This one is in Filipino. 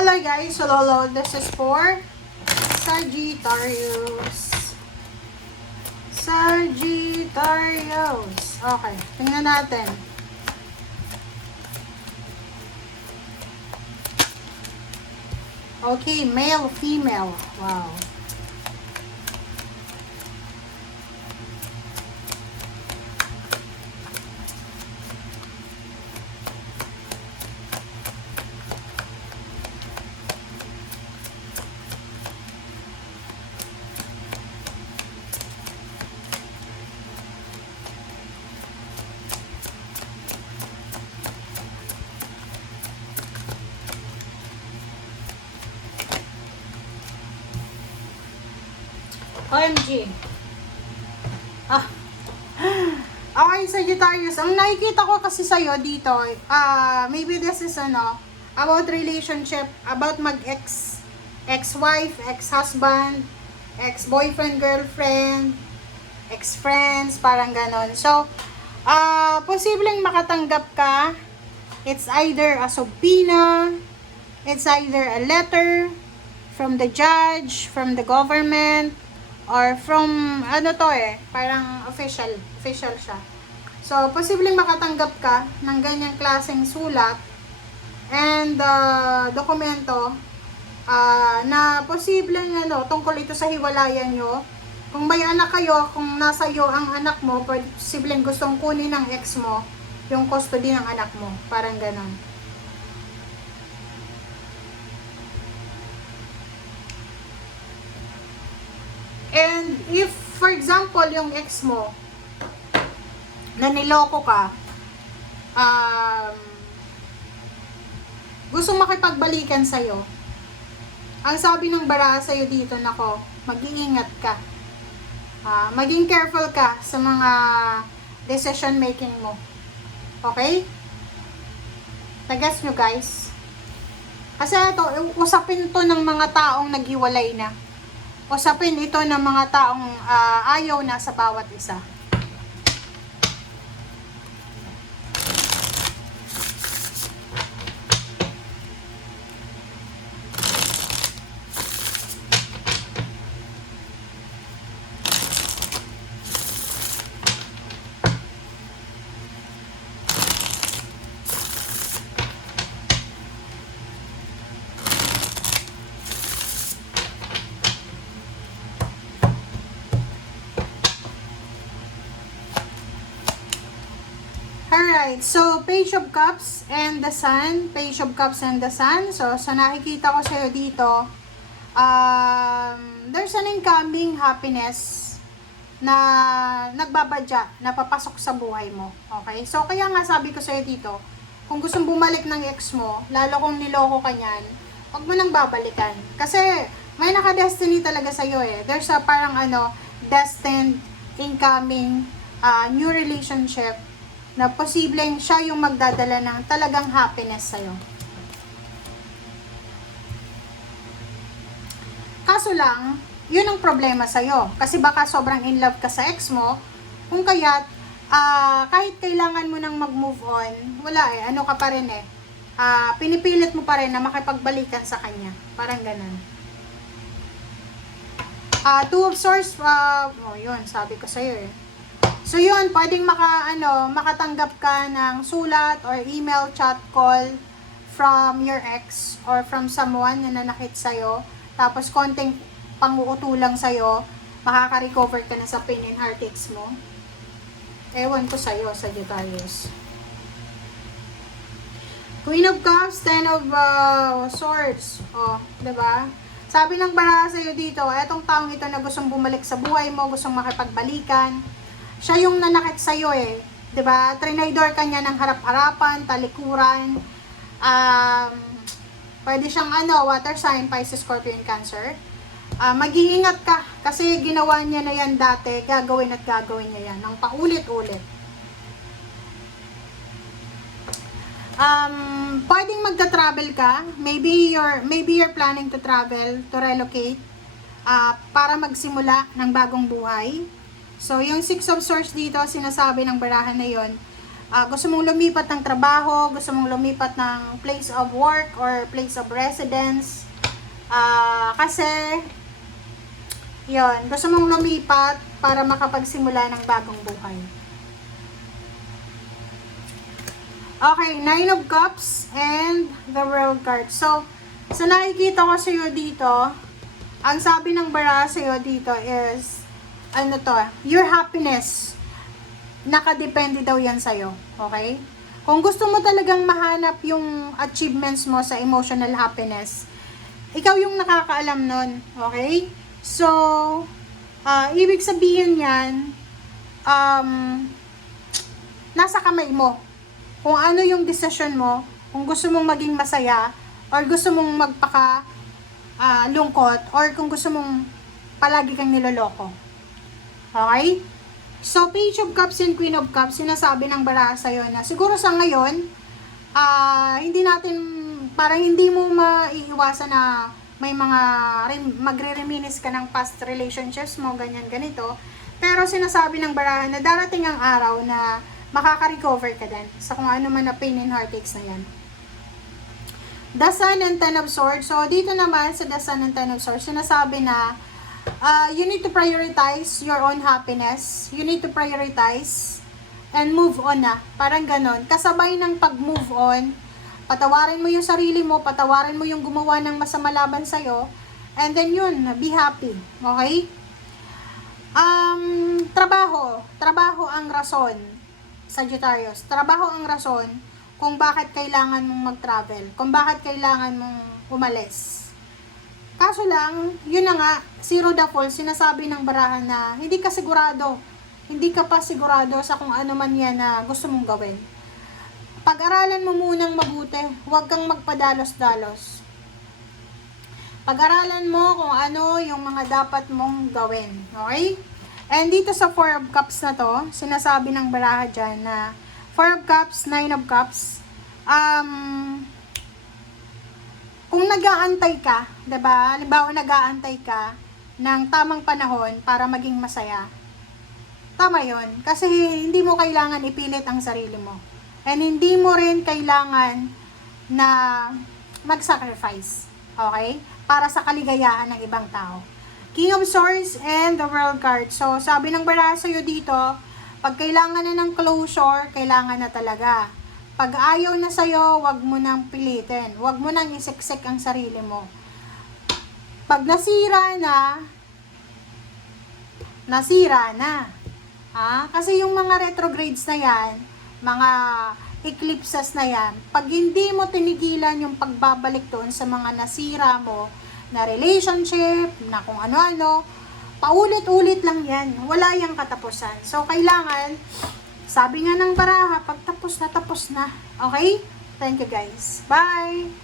Hello guys, so Lolo, this is for Sagittarius. Sagittarius. Okay, tingnan natin. Okay, male, female. Wow. OMG. Okay, Sagittarius. Ang nakikita ko kasi sa'yo dito, maybe this is about relationship, about mag-ex, ex-wife, ex-husband, ex-boyfriend, girlfriend, ex-friends, parang ganon. So, posibleng makatanggap ka. It's either a subpoena, it's either a letter from the judge, from the government, or from, parang official siya. So, posibleng makatanggap ka ng ganyang klaseng sulat and dokumento na posibleng tungkol ito sa hiwalayan nyo. Kung may anak kayo, kung nasa iyo ang anak mo, posibleng gustong kunin ng ex mo yung custody ng anak mo. Parang ganon. And if, for example, yung ex mo, na niloko ka, gusto makipagbalikan sa'yo, ang sabi ng baraha sa'yo dito, nako, mag-iingat ka. Maging careful ka sa mga decision making mo. Okay? Tagas nyo guys. Kasi ito, usapin to ng mga taong naghiwalay na. Usapin ito ng mga taong ayaw na sa bawat isa. Alright, so Page of Cups and the Sun. Page of Cups and the Sun. So, sa nakikita ko sa'yo dito, there's an incoming happiness na nagbabadya, na papasok sa buhay mo. Okay? So, kaya nga sabi ko sa'yo dito, kung gustong bumalik ng ex mo, lalo kung niloko ka niyan, huwag mo nang babalikan. Kasi, may naka-destiny talaga sa'yo eh. There's a parang destined, incoming, new relationship na posibleng siya yung magdadala ng talagang happiness sa'yo. Kaso lang, yun ang problema sa'yo. Kasi baka sobrang in love ka sa ex mo, kung kaya't kahit kailangan mo nang mag-move on, wala eh, ka pa rin eh. Pinipilit mo pa rin na makipagbalikan sa kanya. Parang ganun. Two of Swords, yun, sabi ko sa'yo eh. So yun, pwedeng makatanggap ka ng sulat or email, chat, call from your ex or from someone na nanakit sa'yo. Tapos konting panguutulang sa'yo, makaka-recover ka na sa pain and heartaches mo. Ewan ko sa'yo, Sagittarius. Queen of Cups, Ten of Swords. Diba? Sabi ng baraha sa'yo dito, etong taong ito na gustong bumalik sa buhay mo, gustong makipagbalikan, siya yung nanakit sa'yo eh. 'Di ba? Trinidor ka niya ng harap-harapan, talikuran. Pwede siyang water sign, Pisces, Scorpion, Cancer. Mag-iingat ka kasi ginawa niya na yan dati, gagawin at gagawin niya yan ng paulit-ulit. Pwedeng magta-travel ka. Maybe you're planning to travel, to relocate para magsimula ng bagong buhay. So, yung Six of Swords dito, sinasabi ng barahan na yon, gusto mong lumipat ng trabaho, gusto mong lumipat ng place of work or place of residence. Kasi, yon, gusto mong lumipat para makapagsimula ng bagong buhay. Okay, Nine of Cups and the World card. So, sa nakikita ko sa'yo dito, ang sabi ng bara sa'yo dito is, ano to, your happiness, nakadepende daw yan sa'yo. Okay? Kung gusto mo talagang mahanap yung achievements mo sa emotional happiness, ikaw yung nakakaalam nun. Okay? So, ibig sabihin yan, nasa kamay mo. Kung ano yung decision mo, kung gusto mong maging masaya, or gusto mong magpaka lungkot, or kung gusto mong palagi kang niloloko. Okay? So, Page of Cups and Queen of Cups, sinasabi ng bara sa'yo na siguro sa ngayon, hindi natin, parang hindi mo maiiwasan na may mga magre-reminisce ka ng past relationships mo, ganyan, ganito. Pero sinasabi ng barahan na darating ang araw na makaka-recover ka din sa kung ano man na pain and heartaches na yan. The Sun and Ten of Swords. So, dito naman sa The Sun and Ten of Swords, sinasabi na you need to prioritize your own happiness. You need to prioritize and move on na. Parang ganon. Kasabay ng pag-move on, patawarin mo yung sarili mo, patawarin mo yung gumawa ng masama laban sa'yo, and then yun, be happy. Okay? Trabaho ang rason, Sagittarius. Trabaho ang rason kung bakit kailangan mong mag-travel, kung bakit kailangan mong umalis. Kaso lang, yun na nga, zero the fall, sinasabi ng barahan na hindi ka sigurado, hindi ka pa sigurado sa kung ano man yan na gusto mong gawin. Pag-aralan mo munang mabuti, huwag kang magpadalos-dalos. Pag-aralan mo kung ano yung mga dapat mong gawin. Okay? And dito sa Four of Cups na to, sinasabi ng baraha dyan na Four of Cups, Nine of Cups, kung nag-aantay ka, diba? Halimbawa, nag-aantay ka ng tamang panahon para maging masaya, tama yun. Kasi hindi mo kailangan ipilit ang sarili mo. And hindi mo rin kailangan na mag-sacrifice. Okay? Para sa kaligayahan ng ibang tao. King of Swords and the World card. So, sabi ng baraha sa'yo dito, pag kailangan na ng closure, kailangan na talaga. Pag ayaw na sa'yo, wag mo nang pilitin. Wag mo nang isiksik ang sarili mo. Pag nasira na. Kasi yung mga retrogrades na yan, mga eclipses na yan, pag hindi mo tinigilan yung pagbabalik doon sa mga nasira mo, na relationship, na kung ano-ano, paulit-ulit lang yan. Wala yung katapusan. So, kailangan, sabi nga ng baraha, pag tapos na, tapos na. Okay? Thank you guys. Bye!